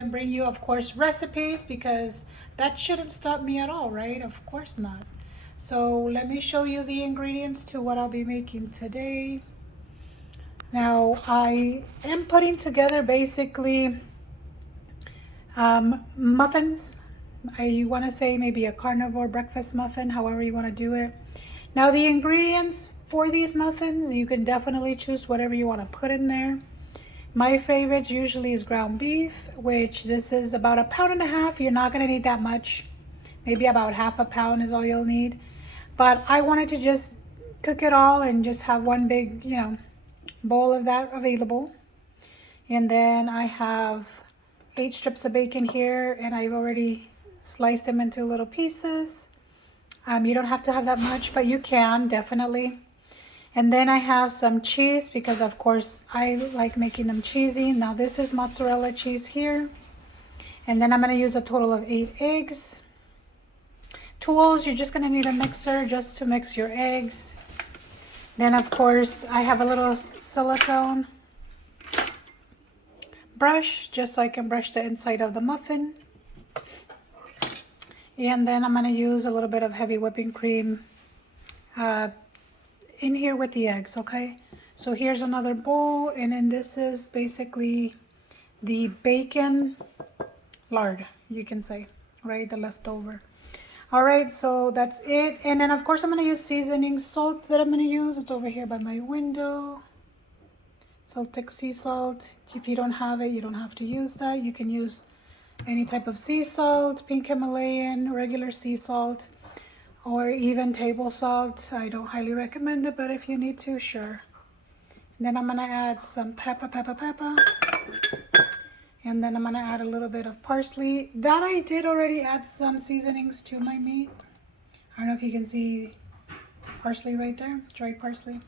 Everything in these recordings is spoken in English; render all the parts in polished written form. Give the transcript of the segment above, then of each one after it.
And bring you, of course, recipes, because that shouldn't stop me at all, right? Of course not. So let me show you the ingredients to what I'll be making today. Now I am putting together basically muffins. I want to say maybe a carnivore breakfast muffin, however you want to do it. Now the ingredients for these muffins, you can definitely choose whatever you want to put in there. My favorites usually is ground beef, which this is about 1.5 pounds. You're not going to need that much. Maybe about half a pound is all you'll need. But I wanted to just cook it all and just have one big, bowl of that available. And then I have 8 strips of bacon here, and I've already sliced them into little pieces. You don't have to have that much, but you can definitely. And then I have some cheese, because of course I like making them cheesy. Now this is mozzarella cheese here. And then I'm going to use a total of 8 eggs. Tools, you're just going to need a mixer just to mix your eggs. Then of course I have a little silicone brush, just so I can brush the inside of the muffin. And then I'm going to use a little bit of heavy whipping cream in here with the eggs, okay? So here's another bowl, and then this is basically the bacon lard, you can say, right? The leftover. All right, so that's it. And then of course I'm going to use seasoning salt that I'm going to use. It's over here by my window. Celtic sea salt. If you don't have it, you don't have to use that. You can use any type of sea salt, pink Himalayan, regular sea salt, or even table salt. I don't highly recommend it, but if you need to, sure. And then I'm going to add some pepper. And then I'm going to add a little bit of parsley. That I did already add some seasonings to my meat. I don't know if you can see parsley right there, dried parsley.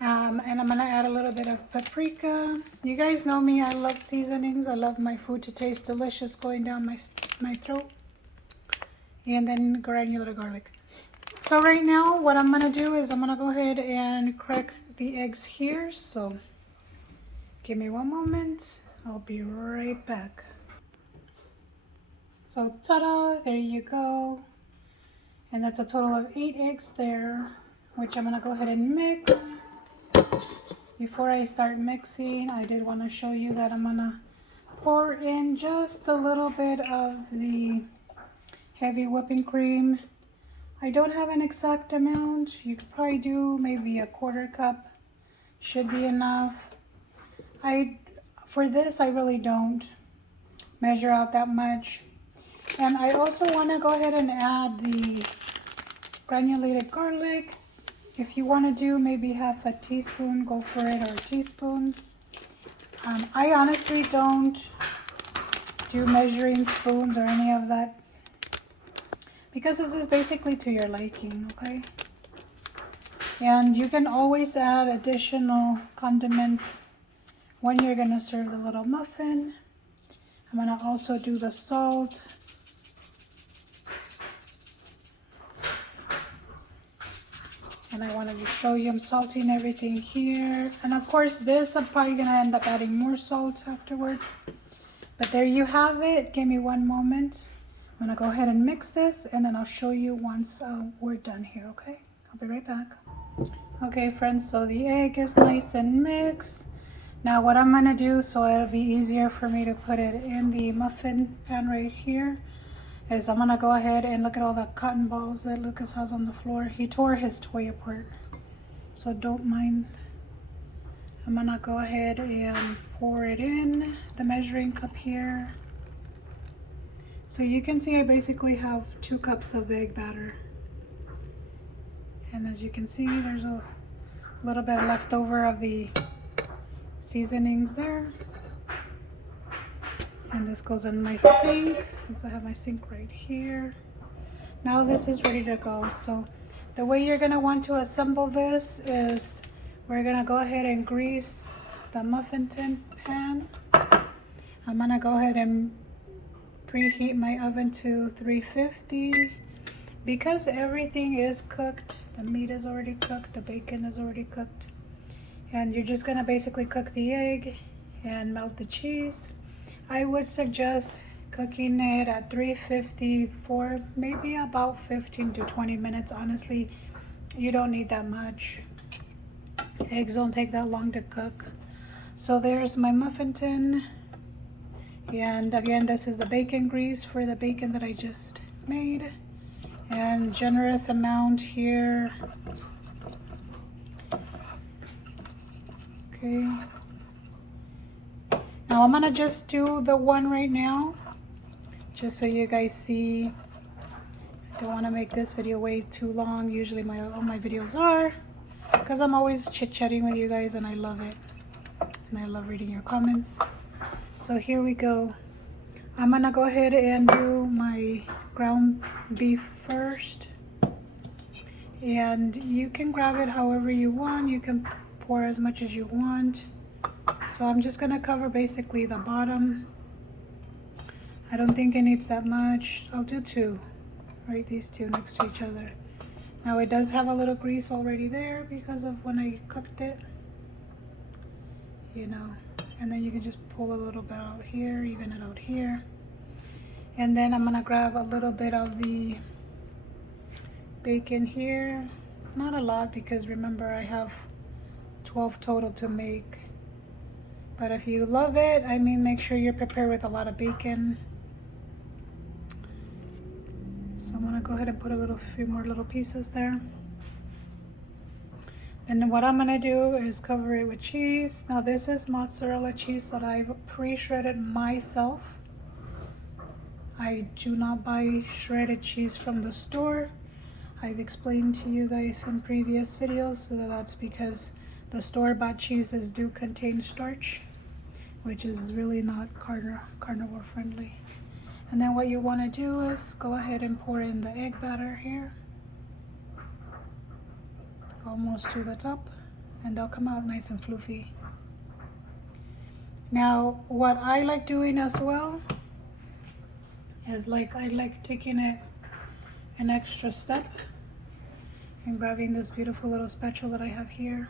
And I'm going to add a little bit of paprika. You guys know me, I love seasonings. I love my food to taste delicious going down my throat. And then granular garlic. So right now what I'm going to do is I'm going to go ahead and crack the eggs here. So give me one moment. I'll be right back. So ta-da, there you go. And that's a total of 8 eggs there, which I'm going to go ahead and mix. Before I start mixing, I did want to show you that I'm going to pour in just a little bit of the heavy whipping cream. I don't have an exact amount. You could probably do maybe a 1/4 cup. Should be enough. For this, I really don't measure out that much. And I also want to go ahead and add the granulated garlic. If you want to do maybe half a teaspoon, go for it, or a teaspoon. I honestly don't do measuring spoons or any of that, because this is basically to your liking, okay? And you can always add additional condiments when you're going to serve the little muffin. I'm going to also do the salt. And I wanted to show you I'm salting everything here. And of course this, I'm probably going to end up adding more salt afterwards. But there you have it. Give me one moment. I'm going to go ahead and mix this, and then I'll show you once we're done here, okay? I'll be right back. Okay friends, so the egg is nice and mixed. Now what I'm going to do, so it'll be easier for me to put it in the muffin pan right here, is I'm going to go ahead and look at all the cotton balls that Lucas has on the floor. He tore his toy apart, so don't mind. I'm going to go ahead and pour it in the measuring cup here. So you can see I basically have 2 cups of egg batter. And as you can see, there's a little bit left over of the seasonings there. And this goes in my sink, since I have my sink right here. Now this is ready to go. So the way you're going to want to assemble this is we're going to go ahead and grease the muffin tin pan. I'm going to go ahead and preheat my oven to 350. Because everything is cooked, the meat is already cooked, the bacon is already cooked, and you're just going to basically cook the egg and melt the cheese. I would suggest cooking it at 350 for maybe about 15 to 20 minutes. Honestly, you don't need that much. Eggs don't take that long to cook. So there's my muffin tin. And again, this is the bacon grease for the bacon that I just made. And generous amount here. Okay. Now I'm gonna just do the one right now, just so you guys see. I don't want to make this video way too long. Usually all my videos are, because I'm always chit-chatting with you guys and I love it. And I love reading your comments. So here we go. I'm gonna go ahead and do my ground beef first. And you can grab it however you want. You can pour as much as you want. So I'm just gonna cover basically the bottom. I don't think it needs that much. I'll do two, right? These two next to each other. Now it does have a little grease already there because of when I cooked it, you know. And then you can just pull a little bit out here, even it out here. And then I'm gonna grab a little bit of the bacon here. Not a lot, because remember I have 12 total to make. But if you love it, I mean, make sure you're prepared with a lot of bacon. So I'm gonna go ahead and put a few more little pieces there. And then what I'm gonna do is cover it with cheese. Now this is mozzarella cheese that I've pre-shredded myself. I do not buy shredded cheese from the store. I've explained to you guys in previous videos that that's because the store-bought cheeses do contain starch, which is really not carnivore friendly. And then what you want to do is go ahead and pour in the egg batter here, almost to the top, and they'll come out nice and fluffy. Now what I like doing as well is I like taking it an extra step and grabbing this beautiful little spatula that I have here,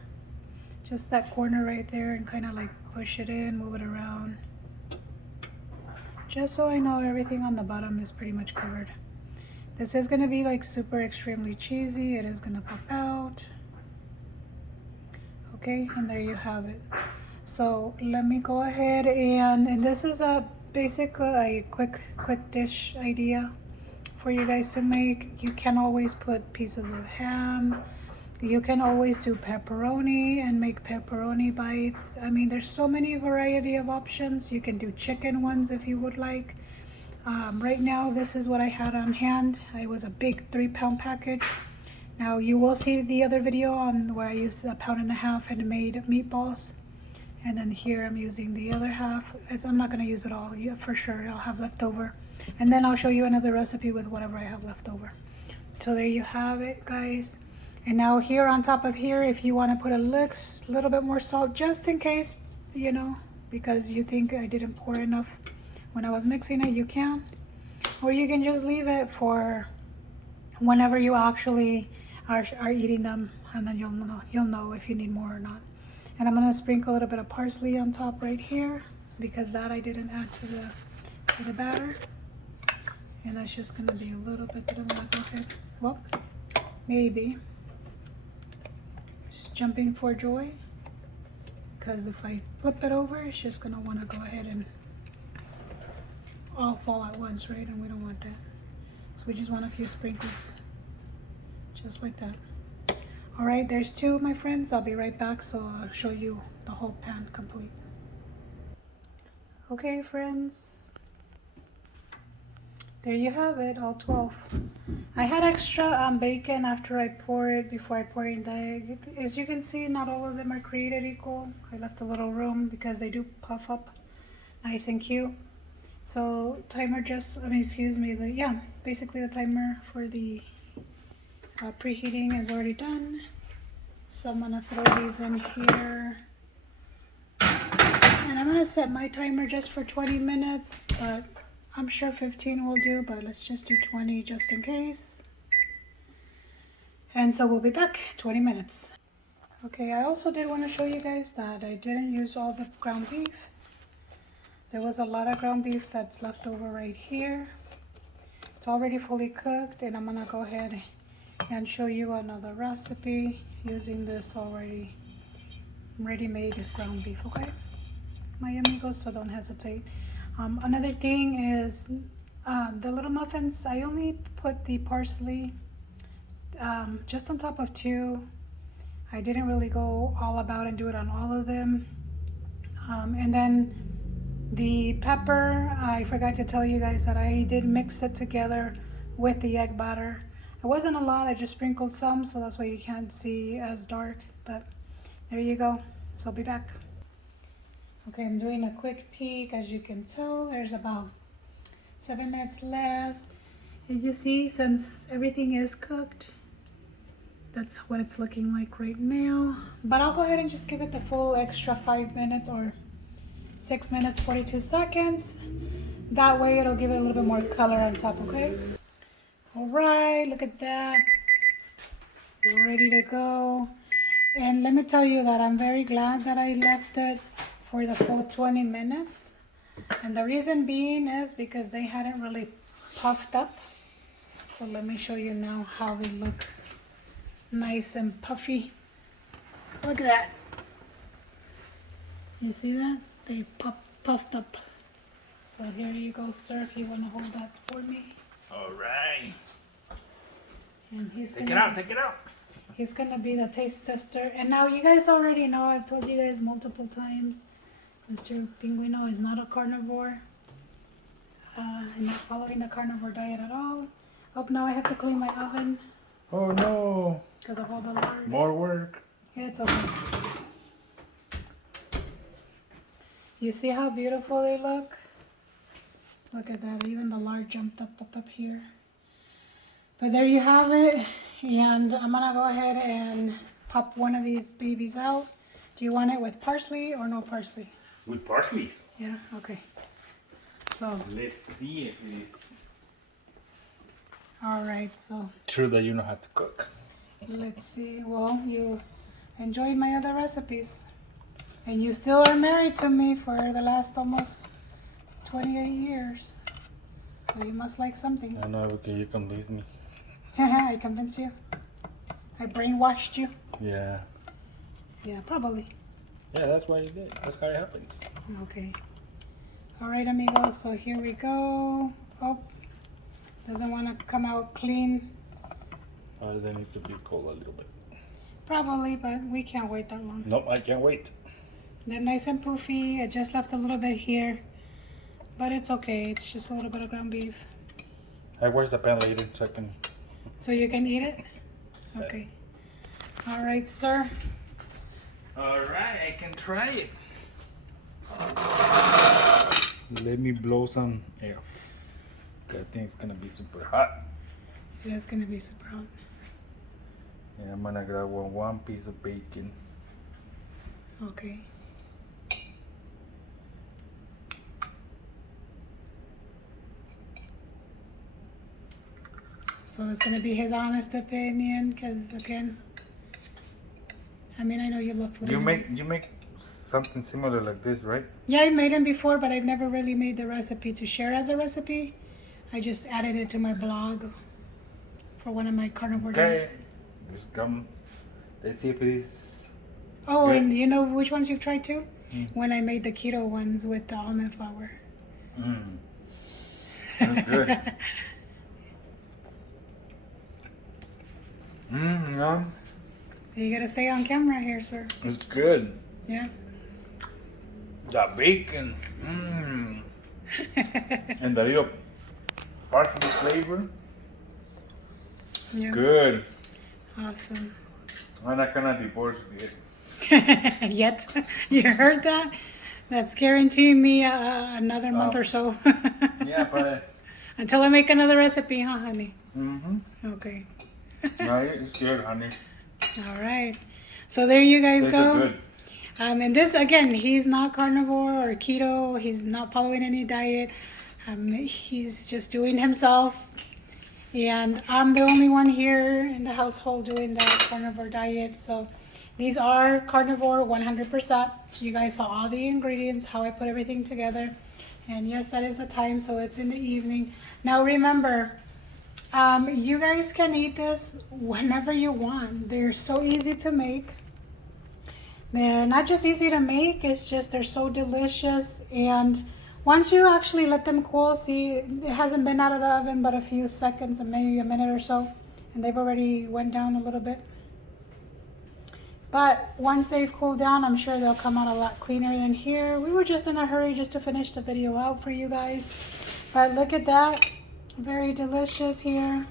just that corner right there, and kind of like push it in, move it around, just so I know everything on the bottom is pretty much covered. This is going to be like super extremely cheesy. It is going to pop out. Okay, and there you have it. So let me go ahead and this is a quick dish idea for you guys to make. You can always put pieces of ham. You can always do pepperoni and make pepperoni bites. I mean, there's so many variety of options. You can do chicken ones if you would like. Right now, this is what I had on hand. It was a big 3-pound package. Now you will see the other video on where I used 1.5 pounds and made meatballs. And then here I'm using the other half. I'm not gonna use it all, yeah, for sure. I'll have leftover. And then I'll show you another recipe with whatever I have left over. So there you have it, guys. And now here on top of here, if you want to put a little bit more salt, just in case, you know, because you think I didn't pour enough when I was mixing it, you can. Or you can just leave it for whenever you actually are eating them, and then you'll know if you need more or not. And I'm going to sprinkle a little bit of parsley on top right here, because that I didn't add to the batter. And that's just going to be a little bit that I'm going to go ahead. Well, maybe. Jumping for joy, because if I flip it over, it's just gonna want to go ahead and all fall at once, right? And we don't want that. So we just want a few sprinkles, just like that. All right, there's two, my friends. I'll be right back, so I'll show you the whole pan complete. Okay, friends. There you have it, all 12. I had extra bacon before I pour in the egg. As you can see, not all of them are created equal. I left a little room because they do puff up nice and cute. So basically the timer for the preheating is already done. So I'm gonna throw these in here. And I'm gonna set my timer just for 20 minutes, but I'm sure 15 will do, but let's just do 20 just in case. And so we'll be back 20 minutes. Okay, I also did want to show you guys that I didn't use all the ground beef. There was a lot of ground beef that's left over right here. It's already fully cooked, and I'm gonna go ahead and show you another recipe using this already ready-made ground beef, okay, my amigos, so don't hesitate. Another thing is the little muffins, I only put the parsley just on top of 2. I didn't really go all about and do it on all of them. And then the pepper, I forgot to tell you guys that I did mix it together with the egg batter. It wasn't a lot, I just sprinkled some, so that's why you can't see as dark, but there you go. So I'll be back. Okay, I'm doing a quick peek. As you can tell, there's about 7 minutes left. And you see, since everything is cooked, that's what it's looking like right now. But I'll go ahead and just give it the full extra 5 minutes or 6 minutes, 42 seconds. That way it'll give it a little bit more color on top, okay? All right, look at that. We're ready to go. And let me tell you that I'm very glad that I left it for the full 20 minutes. And the reason being is because they hadn't really puffed up. So let me show you now how they look nice and puffy. Look at that. You see that? They puffed up. So here you go, sir, if you want to hold that for me. All right. And take it out. He's gonna be the taste tester. And now you guys already know, I've told you guys multiple times, Mr. Pinguino is not a carnivore. Not following the carnivore diet at all. Oh, now I have to clean my oven. Oh no. Because of all the lard. More work. Yeah, it's okay. You see how beautiful they look? Look at that, even the lard jumped up here. But there you have it. And I'm gonna go ahead and pop one of these babies out. Do you want it with parsley or no parsley? With parsley. Yeah, okay. So let's see if it is. All right, so. True that you know how to cook. Let's see. Well, you enjoyed my other recipes. And you still are married to me for the last almost 28 years. So you must like something. I know, because you convinced me. I convinced you. I brainwashed you. Yeah. Yeah, probably. Yeah, that's why you did. That's how it happens. Okay. All right, amigos. So here we go. Oh, doesn't want to come out clean. They need to be cold a little bit. Probably, but we can't wait that long. Nope, I can't wait. They're nice and poofy. I just left a little bit here, but it's okay. It's just a little bit of ground beef. Hey, where's the pan later so I can... So you can eat it? Okay. All right, sir. All right, I can try it. Let me blow some air. I think it's gonna be super hot. It is gonna be super hot. Yeah, I'm gonna grab one piece of bacon. Okay. So it's gonna be his honest opinion, because again, I mean, I know you love food. You make something similar like this, right? Yeah, I made them before, but I've never really made the recipe to share as a recipe. I just added it to my blog for one of my carnivore days. Okay, just come. Let's see if it is. Oh, good. and you know which ones you've tried too? Mm. When I made the keto ones with the almond flour. Sounds good. Yum. You gotta stay on camera here, sir. It's good. Yeah. The bacon. And the little parsley flavor. It's good. Awesome. I'm not gonna divorce yet. Yet? You heard that? That's guaranteeing me another month or so. Yeah, but... Until I make another recipe, huh, honey? Mm-hmm. Okay. No, it's good, honey. All right. So there you guys This go. is good. And this, again, he's not carnivore or keto. He's not following any diet. He's just doing himself. And I'm the only one here in the household doing the carnivore diet. So these are carnivore 100%. You guys saw all the ingredients, how I put everything together. And yes, that is the time, so it's in the evening. Now remember, you guys can eat this whenever you want. They're so easy to make. They're not just easy to make, it's just they're so delicious. And once you actually let them cool, see, it hasn't been out of the oven but a few seconds, maybe a minute or so, and they've already went down a little bit. But once they've cooled down, I'm sure they'll come out a lot cleaner than here. We were just in a hurry just to finish the video out for you guys. But look at that. Very delicious here.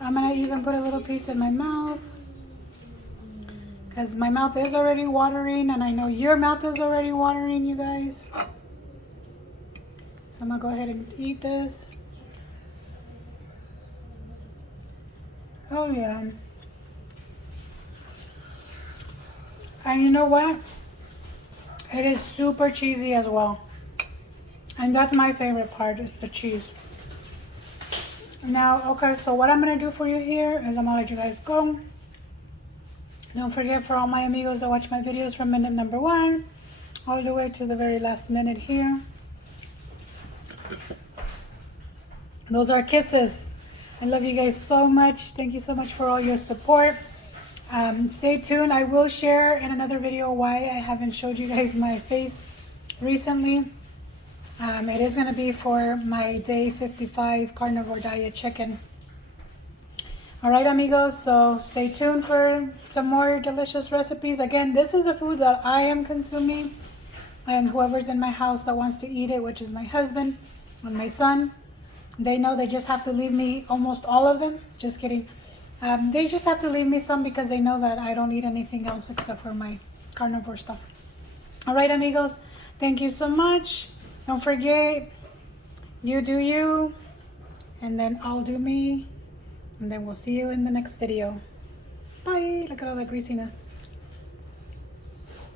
I'm going to even put a little piece in my mouth, because my mouth is already watering, and I know your mouth is already watering, you guys. So I'm going to go ahead and eat this. Oh, yeah. And you know what? It is super cheesy as well. And that's my favorite part, is the cheese. Now, okay, so what I'm going to do for you here is I'm going to let you guys go. Don't forget, for all my amigos that watch my videos from minute number 1 all the way to the very last minute here, those are kisses. I love you guys so much. Thank you so much for all your support. Stay tuned. I will share in another video why I haven't showed you guys my face recently. It is going to be for my day 55 carnivore diet chicken. All right, amigos, so stay tuned for some more delicious recipes. Again, this is the food that I am consuming, and whoever's in my house that wants to eat it, which is my husband and my son, they know they just have to leave me almost all of them. Just kidding. They just have to leave me some because they know that I don't eat anything else except for my carnivore stuff. All right, amigos, thank you so much. Don't forget, you do you, and then I'll do me, and then we'll see you in the next video. Bye. Look at all that greasiness.